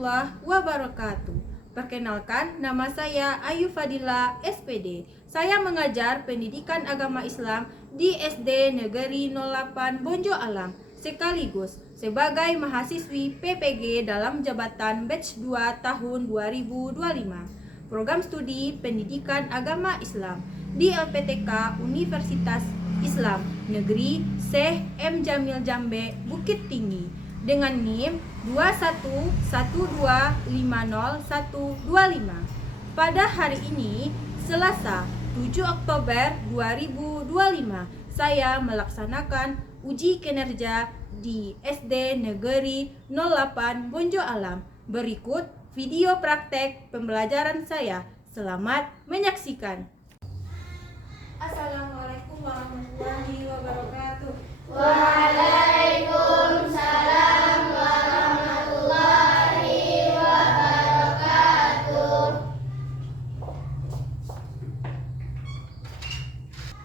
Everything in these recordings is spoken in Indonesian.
warahmatullahi wabarakatuh. Perkenalkan, nama saya Ayu Fadila, SPD. Saya mengajar pendidikan agama Islam di SD Negeri 08 Bonjo Alam, sekaligus sebagai mahasiswi PPG dalam jabatan batch 2 tahun 2025. Program studi pendidikan agama Islam di LPTK Universitas Islam Negeri Syekh M. Jamil Jambe, Bukit Tinggi dengan NIM 211250125. Pada hari ini, Selasa 7 Oktober 2025, saya melaksanakan uji kinerja di SD Negeri 08 Bonjo Alam. Berikut video praktek pembelajaran saya. Selamat menyaksikan. Assalamualaikum warahmatullahi wabarakatuh. Waalaikumsalam warahmatullahi wabarakatuh.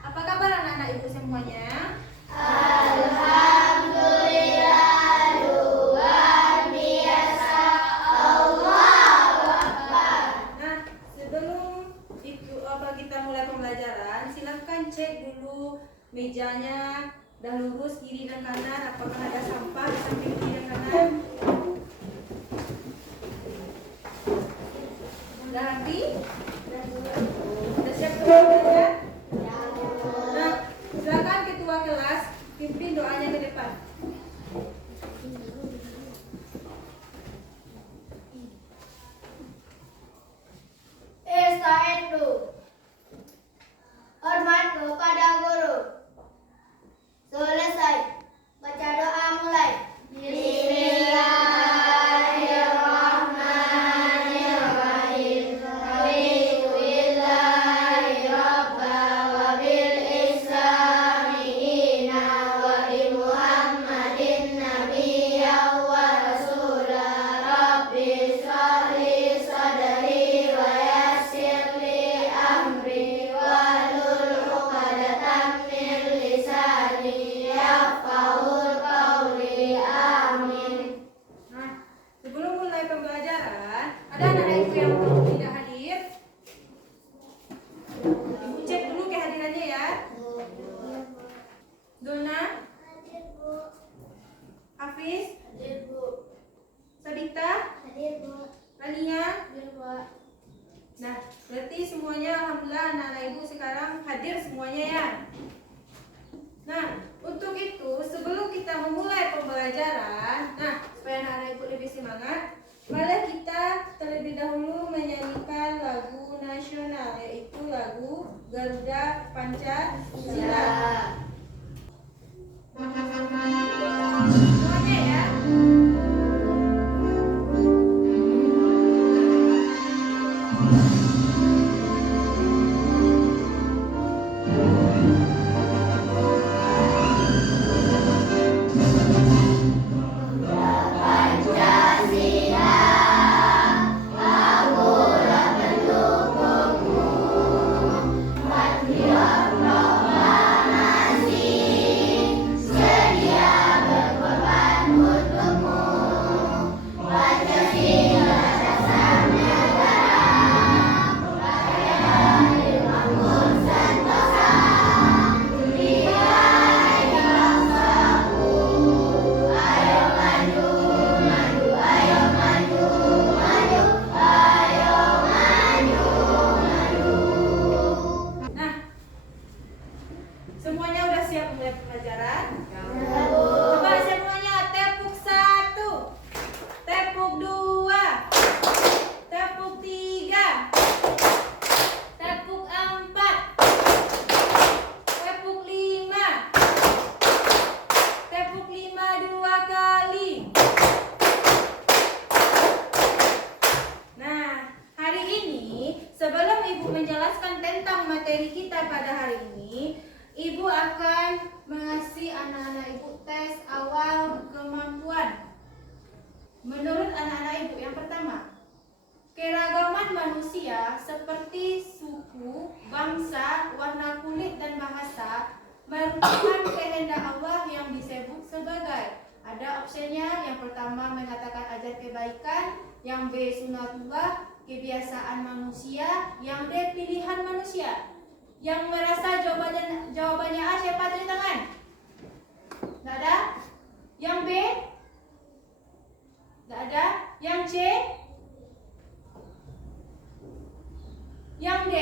Apa kabar anak-anak ibu semuanya? Alhamdulillah, luar biasa. Allahu Akbar. Nah, sebelum kita mulai pembelajaran, silakan cek dulu mejanya, dah lurus kiri dan kanan, apakah ada sampah di samping kiri dan kanan. Udah rapi? Udah siap untuk belajar? Nah, silakan ketua kelas pimpin doanya ke depan. Estaitu. Hormat kepada guru. Selesai. Baca doa mulai. Bismillahirrahmanirrahim. Raditu billahi rabba wa bil islami dina wa bi Muhammadin nabiyyan wa rasula. Rabbi shrah li sadri wa yassir li amri wahlul 'uqdatam min lisani yafqahul qawli. Amin. Nah, sebelum mulai pembelajaran, ada anak-anak ibu yang tidak hadir? Ibu cek dulu kehadirannya ya. Dona, Hadir, Bu. Hafiz, Hadir, Bu. Sabita, Hadir, Bu. Rania. Hadir, Pak. Nah, berarti semuanya alhamdulillah anak-anak ibu sekarang hadir semuanya ya. Nah, untuk itu sebelum kita memulai pembelajaran, nah supaya anak-anak ibu lebih semangat, mari kita terlebih dahulu menyanyikan lagu nasional, yaitu lagu Garuda Pancasila. Semuanya ya. Nah, semuanya udah siap mulai pembelajaran? Coba semuanya tepuk 1, tepuk 2, tepuk 3, tepuk 4, tepuk 5, tepuk 5 2 kali. Nah, hari ini sebelum Ibu menjelaskan tentang materi kita pada hari ini, Ibu akan mengasih anak-anak Ibu tes awal kemampuan. Menurut anak-anak Ibu, yang pertama, keragaman manusia seperti suku, bangsa, warna kulit, dan bahasa merupakan kehendak Allah yang disebut sebagai Ada opsinya, yang pertama mengatakan ajar kebaikan, yang B sunatullah, kebiasaan manusia, yang D pilihan manusia. Yang merasa jawabannya A siapa tadi tangan? Nggak ada? Yang B? Nggak ada? Yang C? Yang D?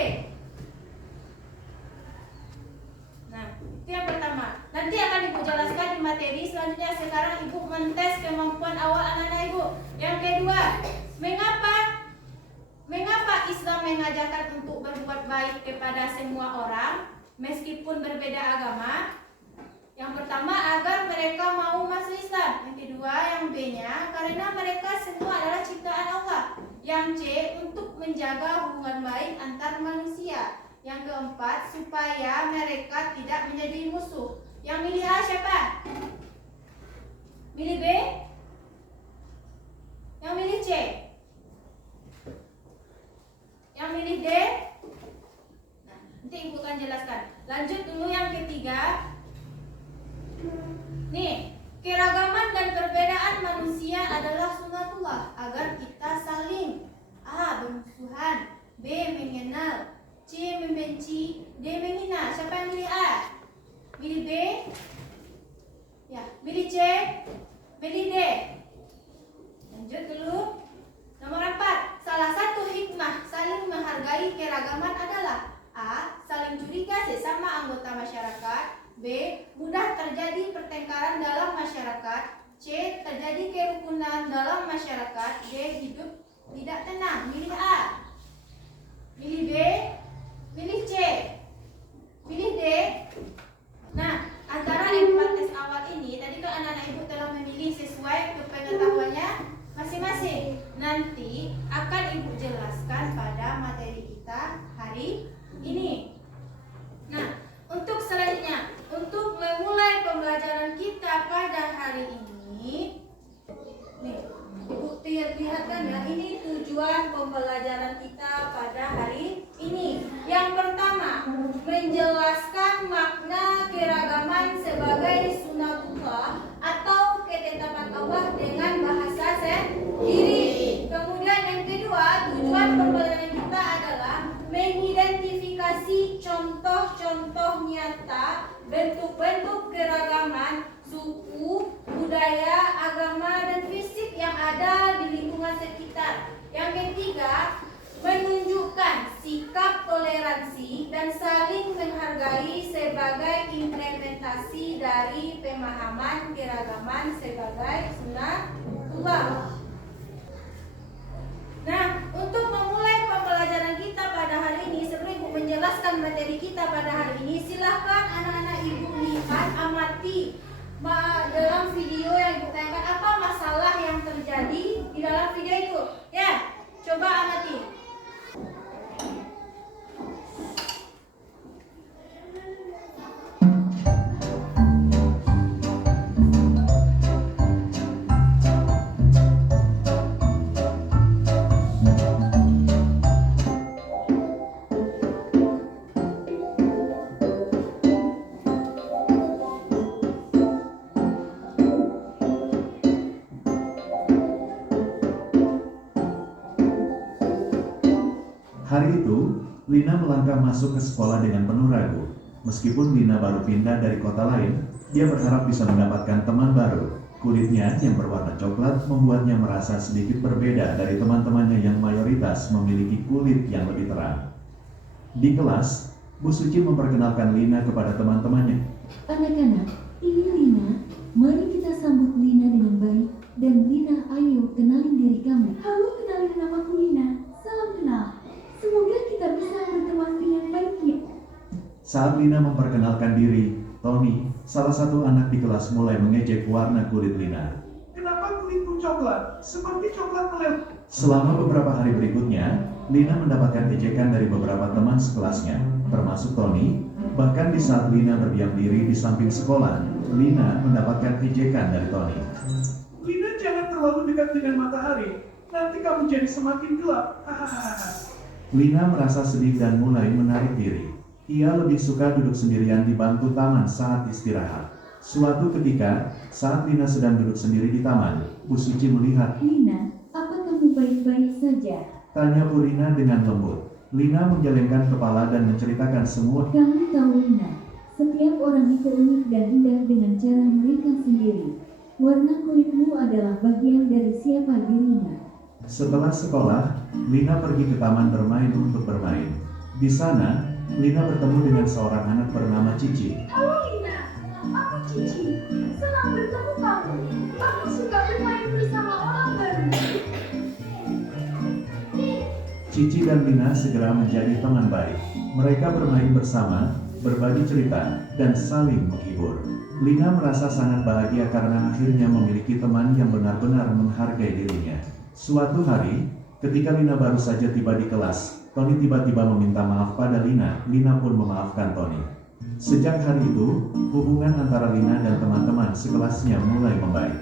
Nah, itu yang pertama. Nanti akan Ibu jelaskan di materi selanjutnya. Sekarang Ibu mentes kemampuan awal anak-anak Ibu. Yang kedua, mengapa Islam mengajarkan untuk berbuat baik kepada semua orang meskipun berbeda agama? Yang pertama, agar mereka mau masuk Islam. Yang kedua, yang B-nya, karena mereka semua adalah ciptaan Allah. Yang C, untuk menjaga hubungan baik antar manusia. Yang keempat, supaya mereka tidak menjadi musuh. Yang milih A siapa? Milih B? Yang milih C? Yang milih D? Nah, nanti Ibu akan jelaskan. Lanjut dulu yang ketiga. Nih, keragaman dan perbedaan manusia adalah sunatullah agar kita saling A. bermusuhan, B. mengenal, C. membenci, D. menghina. Siapa yang milih A? Milih B? Ya, milih C? Milih D? Lanjut dulu. Nomor 4. Salah satu hikmah saling menghargai keragaman adalah A. saling curiga sesama anggota masyarakat, B. mudah terjadi pertengkaran dalam masyarakat, C. terjadi kerukunan dalam masyarakat, D. hidup tidak tenang. Milih A? Milih B? Milih C? Milih D? Nah, antara 4 tes awal ini, tadi kan anak-anak Ibu telah memilih sesuai kepengetahuannya masing-masing. Nanti akan Ibu jelaskan pada materi kita hari ini. Nah, untuk selanjutnya, untuk memulai pembelajaran kita pada hari ini, nih, Ibu lihatkan ya, ini tujuan pembelajaran kita pada hari ini. Yang pertama, menjelaskan makna keragaman sebagai sunatullah atau ketetapan Allah dengan bahasa sendiri. Kemudian yang kedua, tujuan pembelajaran kita adalah mengidentifikasi contoh-contoh nyata bentuk-bentuk keragaman suku, budaya, agama, dan fisik yang ada di lingkungan sekitar. Yang ketiga, menunjukkan sikap toleransi dan saling menghargai sebagai implementasi dari pemahaman keragaman sebagai sunatullah. Nah, untuk memulai pembelajaran kita pada hari ini, sebelum Ibu menjelaskan materi kita pada hari ini, silahkan anak-anak Ibu lihat, amati dalam video yang Ibu tayangkan apa masalah yang terjadi di dalam video itu. Ya, coba amati. Hari itu, Lina melangkah masuk ke sekolah dengan penuh ragu. Meskipun Lina baru pindah dari kota lain, dia berharap bisa mendapatkan teman baru. Kulitnya yang berwarna coklat membuatnya merasa sedikit berbeda dari teman-temannya yang mayoritas memiliki kulit yang lebih terang. Di kelas, Bu Suci memperkenalkan Lina kepada teman-temannya. Anak-anak, ini Lina. Mari kita sambut Lina dengan baik. Dan Lina, ayo kenalin diri kamu. Halo, kenalin namaku Lina. Salam kenal. Semoga kita bisa berteman dengan baiknya. Saat Lina memperkenalkan diri, Tony, salah satu anak di kelas mulai mengejek warna kulit Lina. Kenapa kulitku coklat? Seperti coklat meleleh. Selama beberapa hari berikutnya, Lina mendapatkan ejekan dari beberapa teman sekelasnya, termasuk Tony. Bahkan di saat Lina berdiam diri di samping sekolah, Lina mendapatkan ejekan dari Tony. Lina, jangan terlalu dekat dengan matahari. Nanti kamu jadi semakin gelap. Hahaha. Lina merasa sedih dan mulai menarik diri. Ia lebih suka duduk sendirian di bangku taman saat istirahat. Suatu ketika, saat Lina sedang duduk sendiri di taman, Bu Suci melihat. Lina, apa kamu baik-baik saja? Tanya Purina dengan lembut. Lina menggelengkan kepala dan menceritakan semua. Kamu tahu Lina, setiap orang itu unik dan indah dengan cara mereka sendiri. Warna kulitmu adalah bagian dari siapa dirinya. Setelah sekolah, Lina pergi ke taman bermain untuk bermain. Di sana, Lina bertemu dengan seorang anak bernama Cici. Halo Lina, aku Cici. Senang bertemu kamu. Aku suka bermain bersama orang baru. Cici dan Lina segera menjadi teman baik. Mereka bermain bersama, berbagi cerita, dan saling menghibur. Lina merasa sangat bahagia karena akhirnya memiliki teman yang benar-benar menghargai dirinya. Suatu hari, ketika Lina baru saja tiba di kelas, Tony tiba-tiba meminta maaf pada Lina. Lina pun memaafkan Tony. Sejak hari itu, hubungan antara Lina dan teman-teman sekelasnya mulai membaik.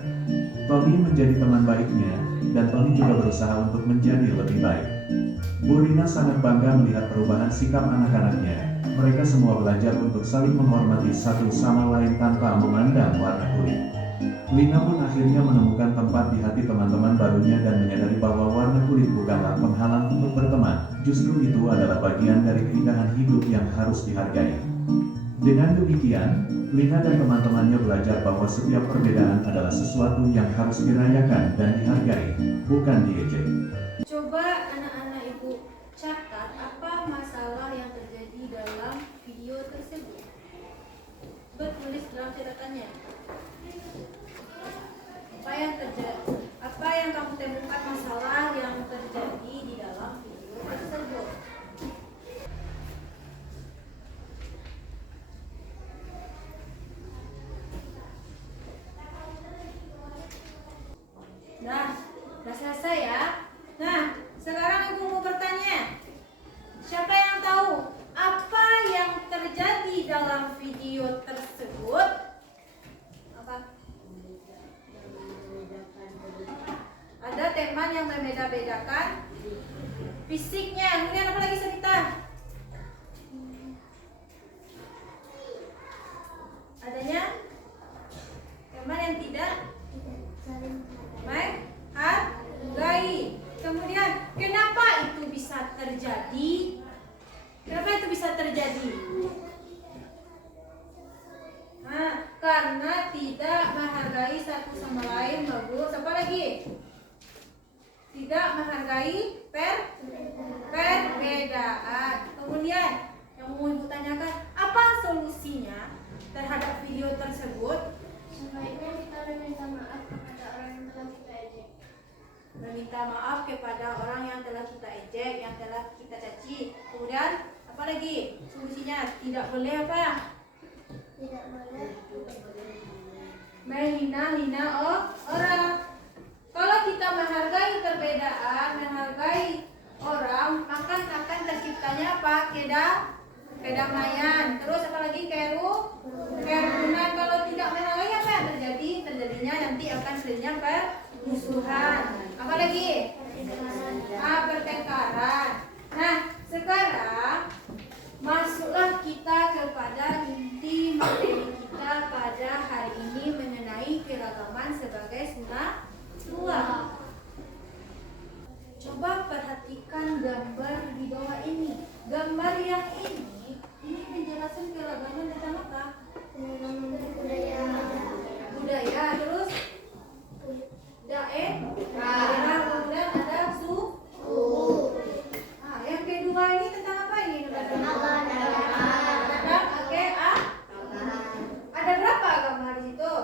Tony menjadi teman baiknya, dan Tony juga berusaha untuk menjadi lebih baik. Bu Rina sangat bangga melihat perubahan sikap anak-anaknya. Mereka semua belajar untuk saling menghormati satu sama lain tanpa memandang warna kulit. Lina pun akhirnya menemukan tempat di hati teman-teman barunya dan menyadari bahwa warna kulit bukanlah penghalang untuk berteman. Justru itu adalah bagian dari keindahan hidup yang harus dihargai. Dengan demikian, Lina dan teman-temannya belajar bahwa setiap perbedaan adalah sesuatu yang harus dirayakan dan dihargai, bukan diejek. Coba anak-anak ibu catat apa masalah yang terjadi dalam video tersebut. Tulis dalam catatannya. Apa yang kamu temukan masalah yang terjadi di dalam video tersebut? Nah, udah selesai ya. Nah, sekarang ibu mau bertanya. Siapa yang tahu apa yang terjadi dalam video tersebut? Apa? Ada teman yang membeda-bedakan fisiknya. Kemudian apa lagi Sarita? Adanya teman yang tidak menghargai. Kemudian kenapa itu bisa terjadi? Kenapa itu bisa terjadi? Nah, karena tidak menghargai satu sama lain. Bagus. Apa lagi? Tidak menghargai perbedaan. Kemudian yang mau ibu tanyakan, apa solusinya terhadap video tersebut? Sebaiknya kita meminta maaf kepada orang yang telah kita ejek. Meminta maaf kepada orang yang telah kita ejek, yang telah kita caci. Kemudian apa lagi solusinya? Tidak boleh apa? Tidak boleh Menghina-hina orang. Kalau kita menghargai perbedaan, menghargai orang, maka akan terciptanya apa? Kedamaian. Terus apa lagi? Kerukunan. Kalau tidak menghargai apa yang terjadi? Terjadinya nanti akan terjadinya permusuhan. Apa lagi? Pertengkaran. Nah, sekarang masuklah kita kepada inti materi kita pada hari ini mengenai keragaman sebagai sunatullah. Coba perhatikan gambar di bawah ini. Gambar yang ini menjelaskan keragaman tentang apa? Budaya, terus daerah, kemudian ada suku. Nah, yang kedua ini tentang apa ini? Ada berapa agama di situ?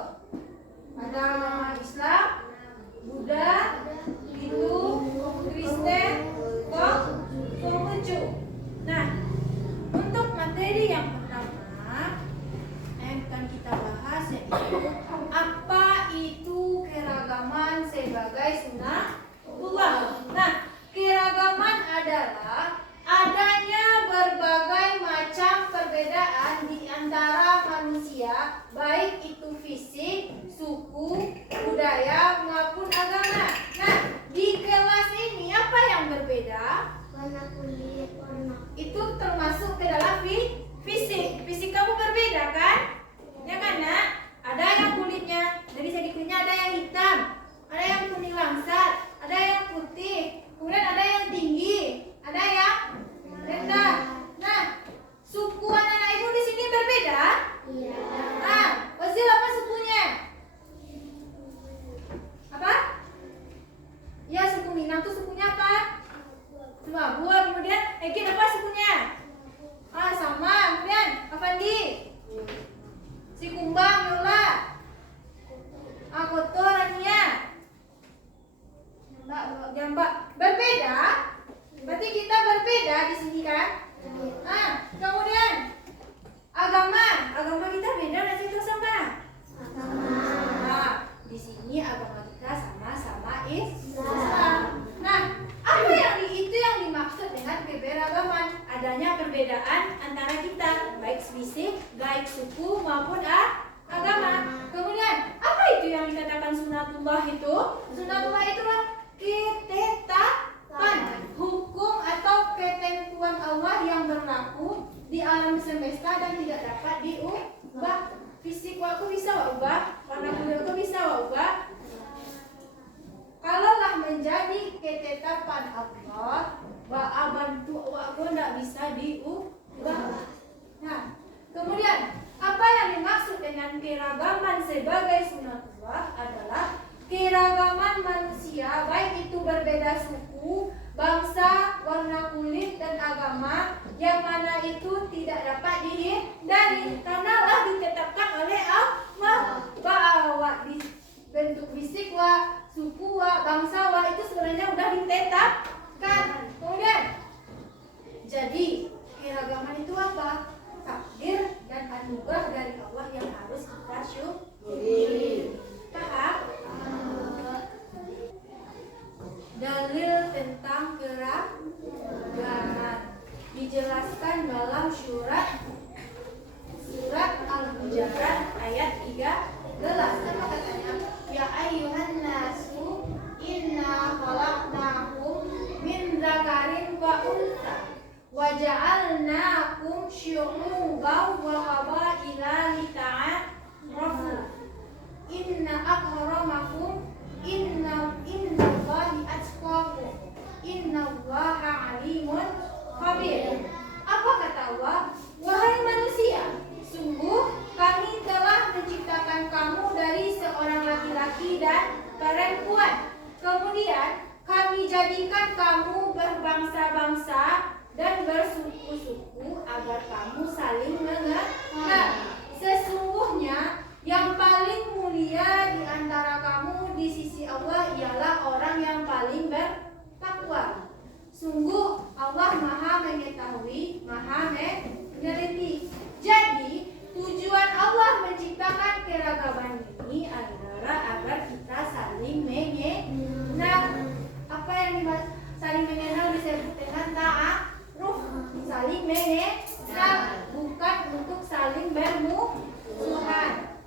Ada agama Islam, Buddha, Hindu, Kristen, Konghucu. Nah, untuk materi yang pertama yang akan kita bahas yaitu apa itu keragaman sebagai sunatullah. Nah, keragaman adalah adanya berbagai macam perbedaan di antara manusia, baik itu fisik, suku, budaya maupun agama. Nah, di kelas ini apa yang berbeda? warna kulit, Itu termasuk ke dalam fisik. Fisik kamu berbeda kan? Ya kan, Nak? Cuma buah. Kemudian Egi apa sukunya? Sama. Kemudian Afandi, si Kumbang, Yola, Kotor, Ania, Jambak. Berbeda. Berarti kita berbeda di sini kan? Kemudian agama kita beda nggak sih, sama? Di sini agama kita sama-sama Islam. Nah, apa itu yang dimaksud dengan keberagaman? Adanya perbedaan antara kita, baik fisik, baik suku maupun agama. Kemudian apa itu yang dikatakan sunatullah itu? Sunatullah itulah ketetapan hukum atau ketentuan Allah yang berlaku di alam semesta dan tidak dapat diubah. Fisik aku bisa ubah, warna kulit aku bisa ubah. Kalaulah menjadi ketetapan Allah, bantu aku tidak bisa diubah. Nah, kemudian apa yang dimaksud dengan keragaman sebagai sunatullah adalah keragaman manusia, baik itu berbeda suku, bangsa, warna kulit, dan agama, yang mana itu tidak dapat dihindari karena Allah ditetapkan oleh Allah bahwa di bentuk fisik suku bangsa itu sebenarnya sudah ditetapkan. Kemudian jadi keragaman itu apa? Takdir dan anugerah dari Allah yang harus kita syukuri. Paham? Dalil tentang keragaman dijelaskan dalam surat Al-Hujurat ayat 13. Apa katanya? Ya ayyuhan nasu inna khalaqnakum min dzakarin wa untha wa ja'alnakum syu'uban wa qabaila lita'arafu. Inna akramakum innallahi atqakum innallaha alimun khabir. Apa kata Allah? Wahai manusia, sungguh kami telah menciptakan kamu dari seorang laki-laki dan perempuan. Kemudian kami jadikan kamu berbangsa-bangsa dan bersuku-suku agar kamu saling mengenal. Sesungguhnya yang paling mulia di antara kamu di sisi Allah ialah orang yang paling bertakwa. Sungguh Allah Maha mengetahui, Maha meneliti. Jadi tujuan Allah menciptakan keragaman ini adalah agar kita saling mengenal. Apa yang saling mengenal disebut dengan ta'aruf, saling mengenal, bukan untuk saling bermusuhan.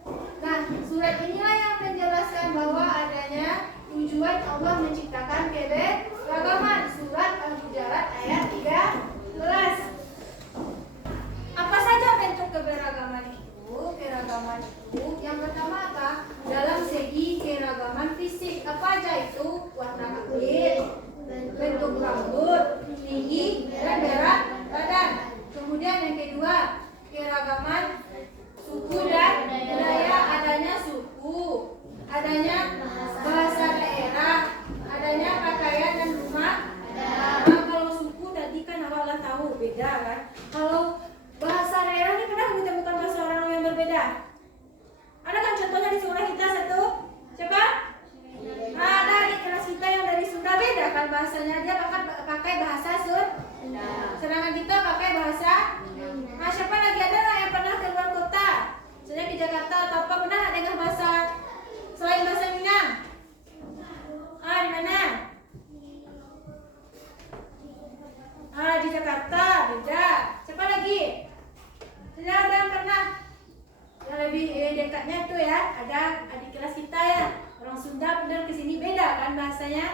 Nah, surat inilah yang menjelaskan bahwa adanya tujuan Allah menciptakan keberagaman. Surat Al-Hujurat ayat 13. Apa saja bentuk keberagaman itu? Keragaman itu yang pertama apa? Dalam segi keragaman fisik. Apa aja itu? Warna kulit, bentuk rambut, tinggi, dan berat badan. Kemudian yang kedua, keragaman suku dan budaya, adanya suku, adanya bahasa daerah, adanya pakaian dan rumah. Nah, kalau suku tadi kan awalnya tahu beda kan. Kalau bahasa daerah ini pernah ditemukan bahasa orang yang berbeda. Ada kan contohnya di sekolah kita satu? Siapa? Ada di kelas kita yang dari Sunda, beda kan bahasanya, dia pakai bahasa Sunda. Sedangkan kita pakai bahasa. Nah, siapa lagi ada yang pernah ke luar kota? Misalnya di Jakarta atau apa, pernah dengar bahasa selain bahasa Minang? Di mana? Di Jakarta, beda. Siapa lagi? Sudah ada yang pernah? Yang lebih dekatnya tuh ya, ada adik kelas kita ya, orang Sunda, benar kesini beda kan bahasanya.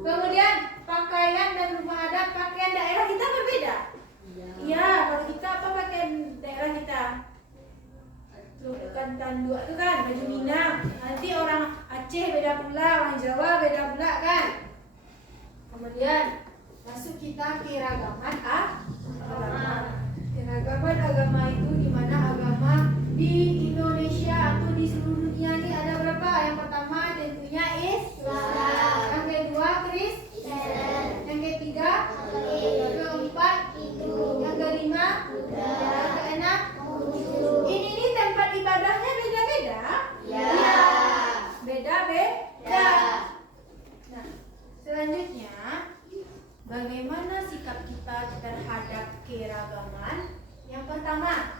Kemudian pakaian dan rumah adat, pakaian daerah kita berbeda. Iya, kalau kita apa pakaian daerah kita? Bukan tanduk itu kan, baju Minang. Nanti orang Aceh beda pula, orang Jawa beda pula kan. Kemudian masuk kita keragaman agama. Keragaman agama itu di mana agama di Indonesia atau di seluruh dunia ini ada berapa? Yang pertama tentunya Islam. Yang kedua Kristen. Yang ketiga Bagaimana sikap kita terhadap keragaman? Yang pertama,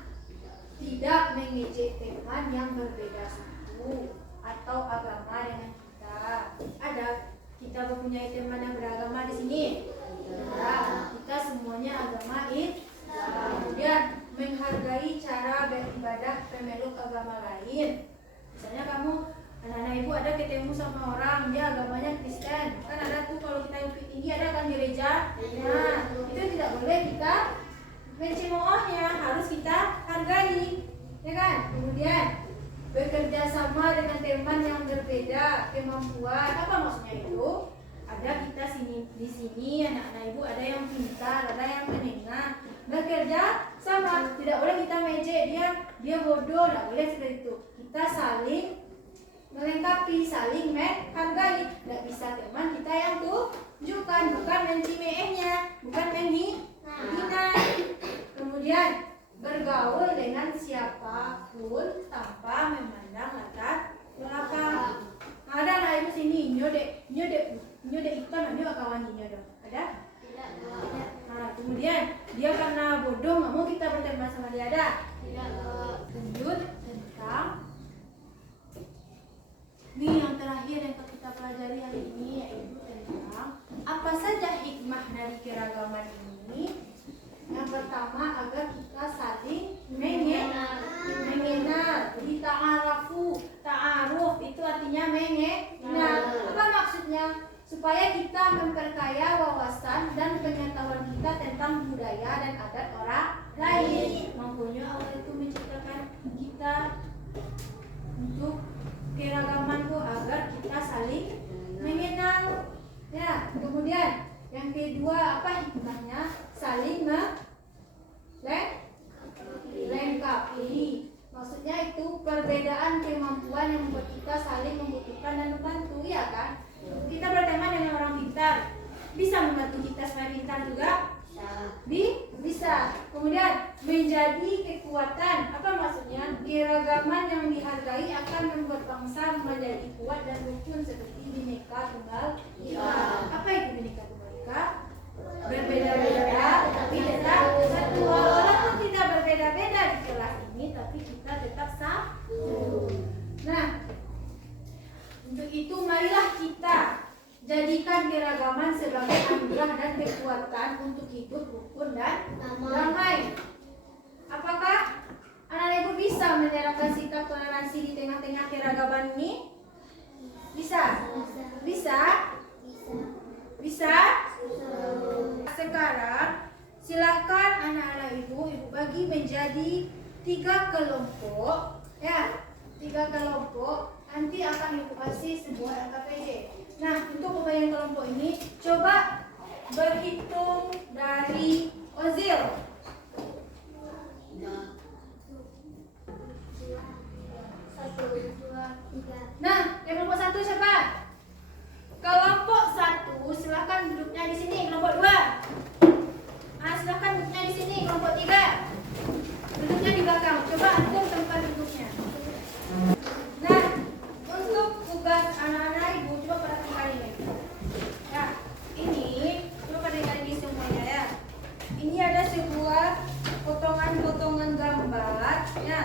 tidak mengejek teman yang berbeda suku atau agama dengan kita. Ada kita mempunyai teman yang beragama di sini. Ya, kita semuanya agama Islam. Kemudian menghargai cara beribadah pemeluk agama lain. Misalnya kamu anak-anak ibu ada ketemu sama orang dia agamanya Kristen, kan ada tuh kalau kita Bukit Tinggi ada kan gereja. Nah itu tidak boleh kita mencemoohnya, harus kita hargai, ya kan? Kemudian bekerja sama dengan teman yang berbeda kemampuan. Apa maksudnya itu? Ada kita di sini anak-anak ibu ada yang pintar, ada yang menengah. Bekerja sama, tidak boleh kita mejek dia bodoh, tidak boleh seperti itu. Kita saling melengkapi, saling menghargai. Tidak bisa teman kita yang tunjukkan, bukan mencimeehnya, bukan menghina. Kemudian bergaul dengan siapapun tanpa memandang latar belakang. Ada lah ibu sini nyodek hitam, ini kawan nyodok. Ada? Tidak. Nah, kemudian dia karena bodoh nggak mau kita berteman sama dia, ada? Tidak. Lanjut tentang ini yang terakhir yang kita pelajari hari ini, yaitu tentang apa saja hikmah dari keragaman ini. Yang pertama, agar kita saling mengenal. Jadi ta'aruf itu artinya mengenal. Apa maksudnya? Supaya kita memperkaya wawasan dan pengetahuan kita tentang budaya dan adat orang lain. Makanya Allah itu menciptakan kita untuk keragaman itu agar kita saling mengenal. Ya, kemudian yang kedua apa hikmahnya? Saling melengkapi. Maksudnya itu perbedaan kemampuan yang membuat kita saling membutuhkan dan membantu, ya kan? Kita berteman dengan orang pintar, bisa membantu kita supaya pintar juga? Bisa. Kemudian menjadi kekuatan. Apa maksudnya? Keragaman yang dihargai akan membuat bangsa menjadi kuat dan rukun seperti Bhinneka Tunggal Ika. Apa itu Bhinneka Tunggal Ika? Berbeda-beda tetapi tetap satu. Walaupun kita berbeda-beda di kelas ini, tapi kita tetap satu. Nah, untuk itu marilah kita jadikan keragaman sebagai anugerah dan kekuatan untuk hidup rukun dan damai. Apakah anak-anak ibu bisa menerapkan sikap toleransi di tengah-tengah keragaman ini? Bisa? Bisa? Bisa? Sekarang silahkan anak-anak ibu bagi menjadi 3 kelompok, ya, 3 kelompok. Nanti akan ibu kasih sebuah LKPD. Nah, untuk pembagian kelompok ini coba berhitung dari Ozil. 1, 2, 3. Nah, kelompok 1 siapa? Kelompok 1 silakan duduknya di sini. Kelompok 2. Nah, silakan duduknya di sini. Kelompok 3. Duduknya di belakang. Coba atur tempat duduknya. Nah, untuk tugas anak-anak ibu coba perhatikan ini. Ya, ini coba perhatikan ini semuanya ya. Ini ada sebuah potongan-potongan gambar. Ya,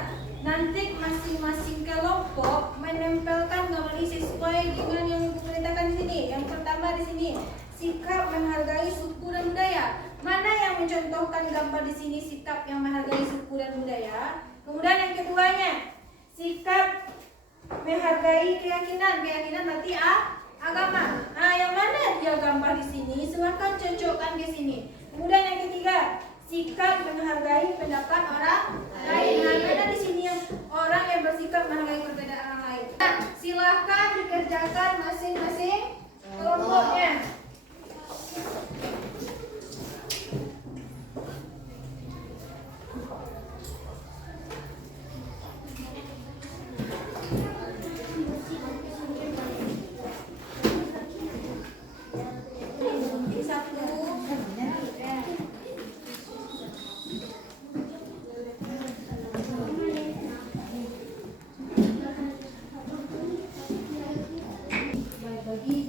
nanti masing-masing kelompok menempelkan gambar ini sesuai dengan yang ibu perintahkan di sini. Yang pertama di sini sikap menghargai suku dan budaya. Mana yang mencontohkan gambar di sini sikap yang menghargai suku dan budaya? Kemudian yang keduanya sikap menghargai keyakinan berarti agama. Nah, yang mana dia gambar di sini? Silakan cocokkan ke sini. Kemudian yang ketiga, sikap menghargai pendapat orang lain. Nah, mana di sini yang orang yang bersikap menghargai perbedaan orang lain? Nah, silakan dikerjakan masing-masing kelompoknya.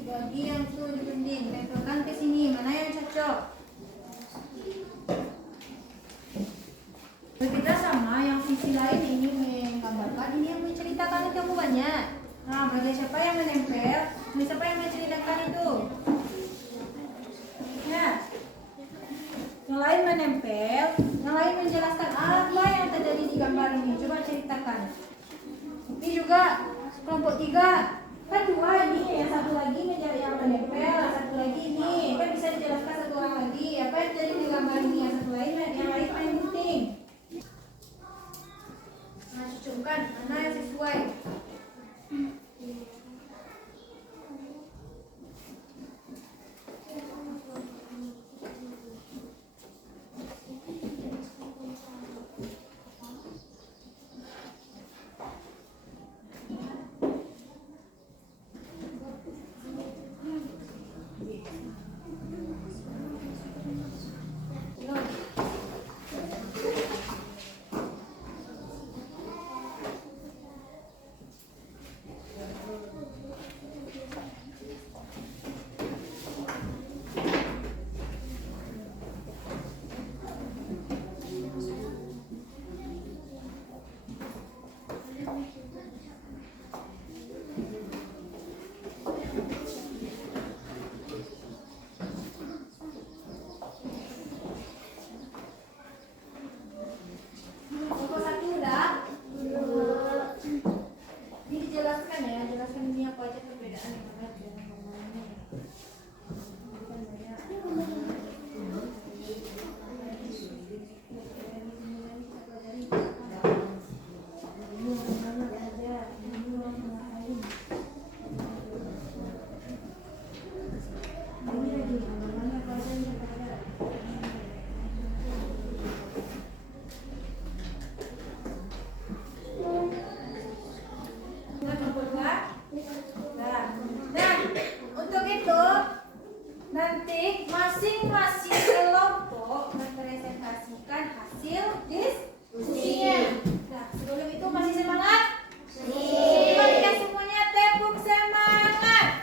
Bagi yang tuh di dinding. sisi lain ini menggambarkan, ini yang menceritakan kamu banyak. Nah, bagi siapa yang menempel, siapa yang menceritakan itu? Ya. Yang lain menempel, yang lain menjelaskan apa yang terjadi di gambar ini. Coba ceritakan. Ini juga kelompok 3. Kan 2 ini, yang satu lagi menjadi yang menempel, yang satu lagi ini. Kan bisa dijelaskan satu orang lagi. Apa yang terjadi di gambar ini? Yang satu lain, yang lain paling penting. Nah, cucukkan mana yang sesuai. Kelompok 1 udah? Ini dijelaskan ya, jelaskan ini apa aja perbedaan yang ada dengan gambarnya. Dan untuk itu nanti masing-masing kelompok mempresentasikan hasil diskusinya. Nah, sebelum itu masih semangat? Berikan semuanya tepuk semangat.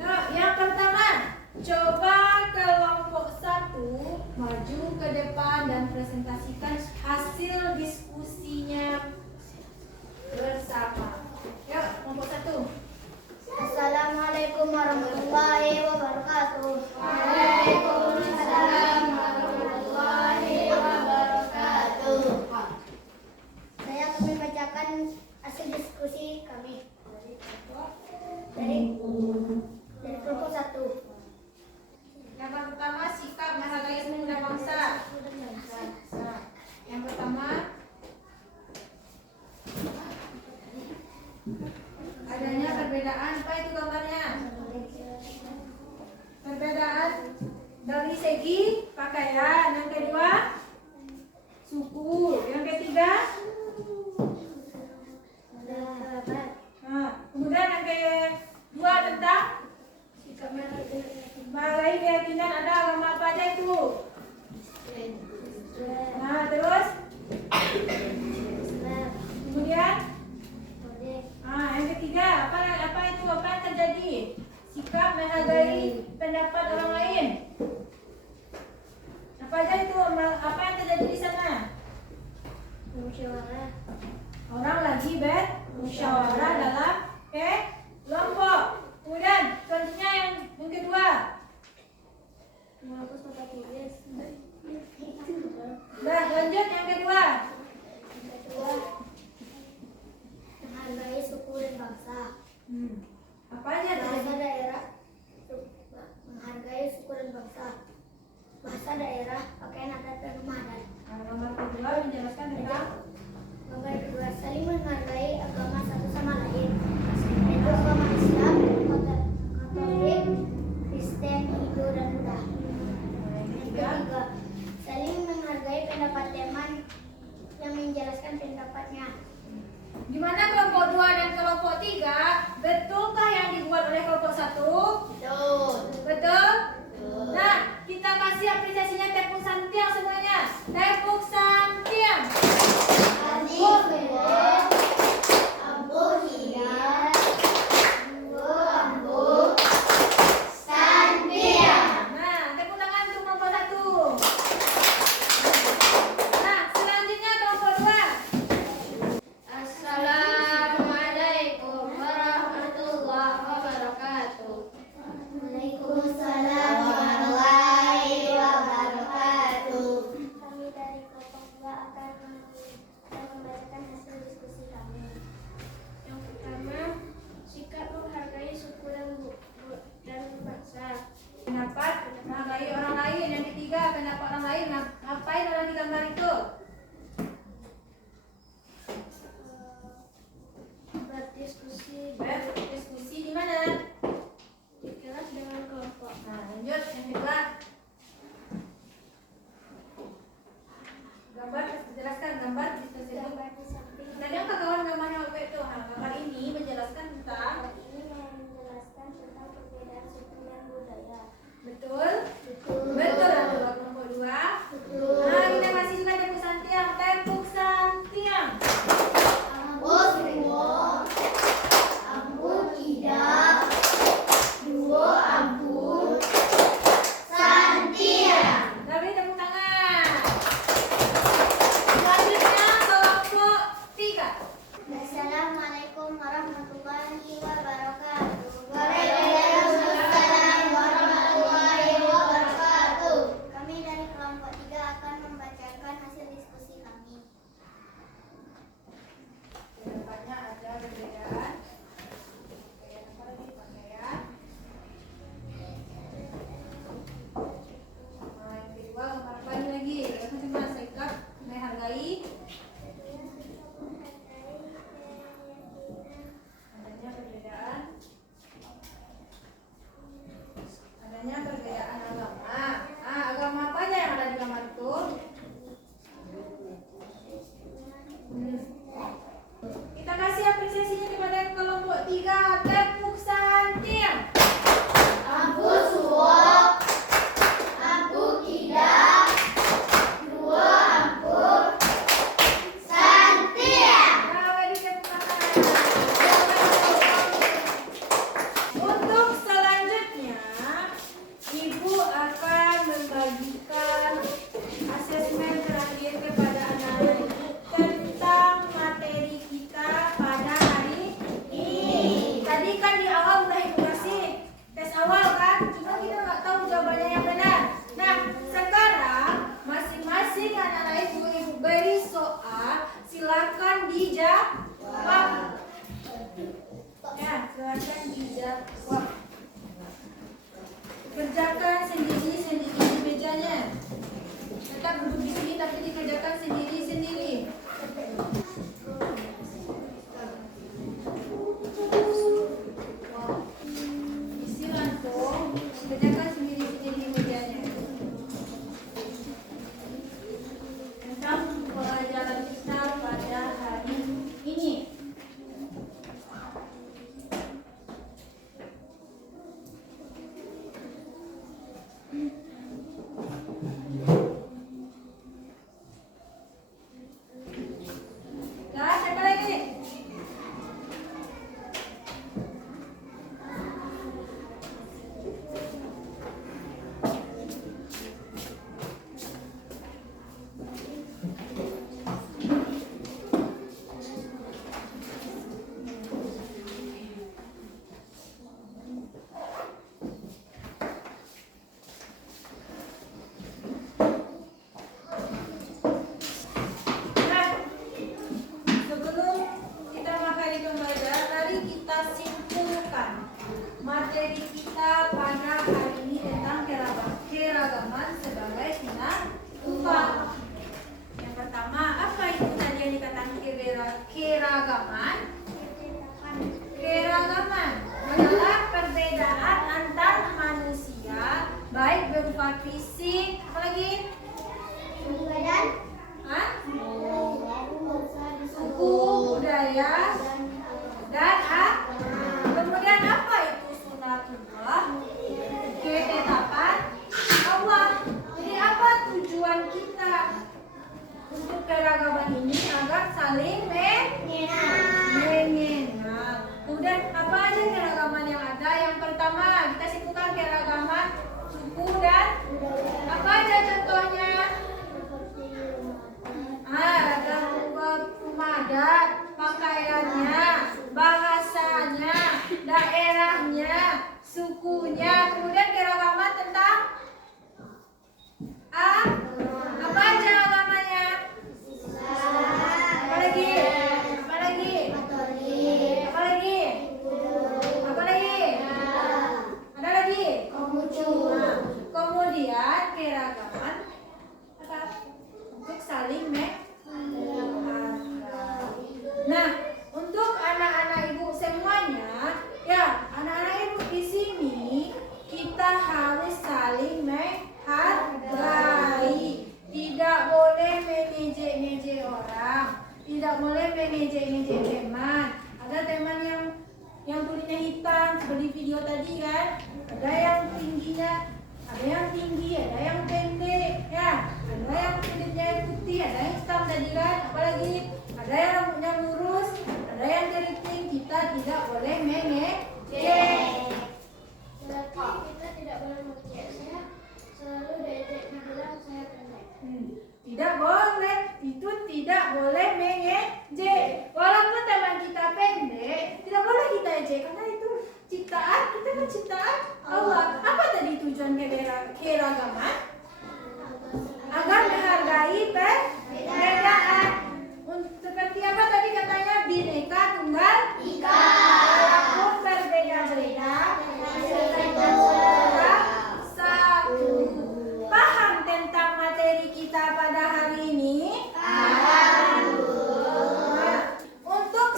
Yuk, yang pertama, coba kelompok 1 maju ke depan dan presentasikan hasil diskusinya bersama. Yuk, kelompok 1. Assalamualaikum warahmatullahi wabarakatuh. Waalaikumsalam warahmatullahi wabarakatuh. Saya akan membacakan hasil diskusi kami dari kelompok 1. Yang pertama, sikap menghargai suku dan bangsa. Nah, yang pertama, adanya perbedaan. Apa itu gambarnya? Perbedaan dari segi pakaian. Yang kedua, suku. Yang ketiga, nah, kemudian yang kedua tentang menghargai keyakinan. Ada agama apa aja itu? Nah, terus kemudian yang ketiga, apa itu? Apa yang terjadi? Sikap menghargai pendapat orang lain. Apa aja itu? Apa yang terjadi di sana? Musyawarah. Orang lagi bermusyawarah dalam kelompok. Kemudian selanjutnya yang kedua. Menghapus tempat tulis. Nah, lanjut yang kedua. Yang kedua, menghargai suku dan bangsa. Apa aja Bahasa terjadi? daerah, menghargai suku dan bangsa. Bahasa daerah, pakaian adat dan rumah adat. Nah, nomor kedua menjelaskan tentang Nomor kedua, saling menghargai agama satu sama lain. Yaitu agama Islam, Katolik, Kristen, Hindu, dan Buddha. Yang ketiga, saling menghargai pendapat teman yang menjelaskan pendapatnya. di mana kelompok 2 dan kelompok 3, betulkah yang dibuat oleh kelompok 1? Betul. Betul? Nah, kita kasih apresiasinya tepuk santiang semuanya. Tepuk santiang. Ambo hiya, ambo, Perhatikan jawab. Kerjakan sendiri-sendiri di mejanya. Tetap duduk di sini tapi dikerjakan sendiri-sendiri. Kerjakan sendiri-sendiri di mejanya. Tentang pelajaran kita pada hari ini. Nah, siapa lagi? Nah, sebelum kita mengakhiri pembelajaran, mari kita simpulkan materi kita pada hari ini tentang keragaman sebagai sinar tumpah. Yang pertama, apa itu tadi yang dikatakan keragaman? Keragaman adalah perbedaan antar manusia, baik berupa fisik, apa lagi? Badan, Hah? Suku, budaya, budaya, dan kemudian apa itu sunatullah? Ketetapan Allah. Jadi apa tujuan kita untuk keragaman ini? Agar saling mengenal. Kemudian apa aja keragaman yang ada? Yang pertama kita simpulkan keragaman suku dan apa aja contohnya? Ragam rumah adat, pakaiannya, bahasanya, daerahnya, sukunya. Kemudian keragaman tentang apa aja agamanya? Apa lagi? Apa lagi? Apa lagi? Apa lagi? Ada lagi? Nah, kemudian keragaman apa? Untuk saling Nah, untuk anak-anak ibu semuanya, ya anak-anak ibu di sini kita harus saling menghargai. Tidak boleh mengejek-ngejek orang, tidak boleh mengejek-ngejek teman. Ada teman yang kulitnya hitam seperti video tadi kan, ada yang tingginya, ada yang tinggi, ada yang pendek, ya, ada yang kulitnya putih, ada yang hitam tadi kan, apalagi ada yang rambutnya lurus, ada yang keriting. Kita tidak boleh mengejek. kita tidak boleh mengejek. Saya selalu diejeknya bilang saya pendek. Tidak boleh, itu tidak boleh mengejek. Walaupun teman kita pendek, tidak boleh kita ejek karena itu ciptaan, kita kan ciptaan Allah. Apa tadi tujuan keragaman? Agar menghargai perbedaan. Seperti apa tadi katanya? Bineka Tunggal Ika. Walaupun berbeda-beda, satu. Paham tentang materi kita pada hari ini? Nah, untuk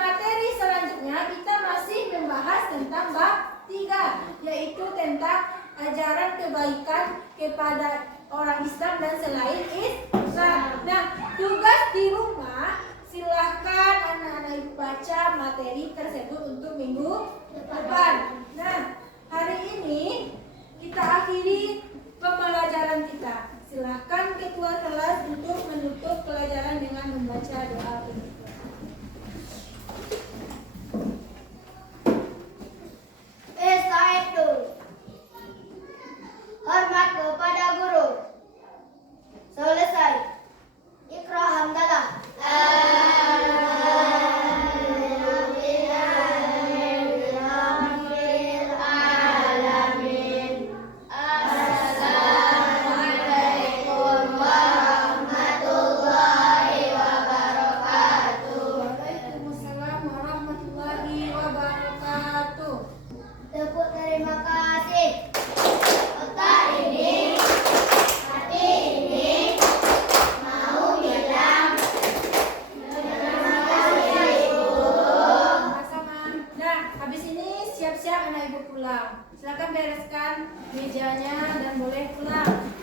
materi selanjutnya kita masih membahas tentang bab 3, yaitu tentang ajaran kebaikan kepada orang Islam dan selain Islam. Nah, tugas di rumah silahkan anak-anak ibu baca materi tersebut untuk minggu depan. Nah, hari ini kita akhiri pembelajaran kita. Silahkan ketua kelas untuk menutup pelajaran dengan membaca doa penutup. Estaitu. Hormat kepada guru. Selesai. Iqra hamdalah. Alhamdulillah. siap-siap anak ibu pulang. Silakan bereskan mejanya dan boleh pulang.